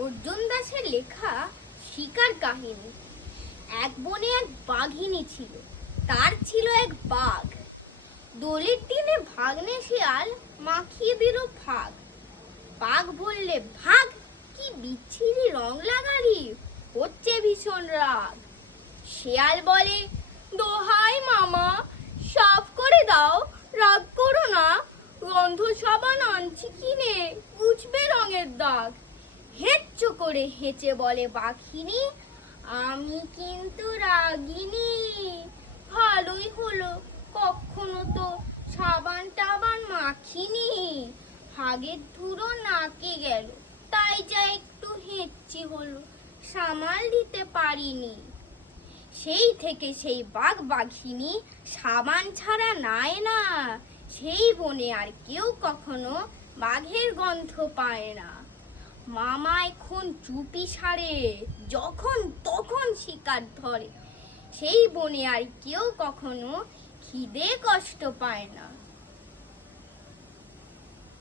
অর্জুন দাসের লেখা শিকার কাহিনী। এক বনে এক বাঘিনী ছিল, তার ছিল এক বাঘ। দোলের দিনে ভাগ্নে শিয়াল মাখিয়ে দিল ভাগ। বাঘ বললে, ভাগ কি বিচ্ছিরি রং লাগালি, হচ্ছে ভীষণ রাগ। শিয়াল বলে, দোহাই মামা, সাফ করে দাও, রাগ করো না, গন্ধ সাবান আনছি কিনে, উঠবে রঙের দাগ। হেচ্চ করে হেঁচে বলে বাঘিনী, আমি কিন্তু রাগিনী। ভালোই হলো, কখনো তো সাবান টাবান মাখিনি। হাগের ধুলো নাকে গেল, তাই যা একটু হেঁচি হলো, সামাল দিতে পারিনি। সেই থেকে সেই বাঘ বাঘিনী সাবান ছাড়া নাই না। সেই বনে আর কেউ কখনো বাঘের গন্ধ পায় না। মামা এখন চুপি সারে, যখন তখন শিকার ধরে। সেই বনে আর কেউ কখনো খিদে কষ্ট পায় না।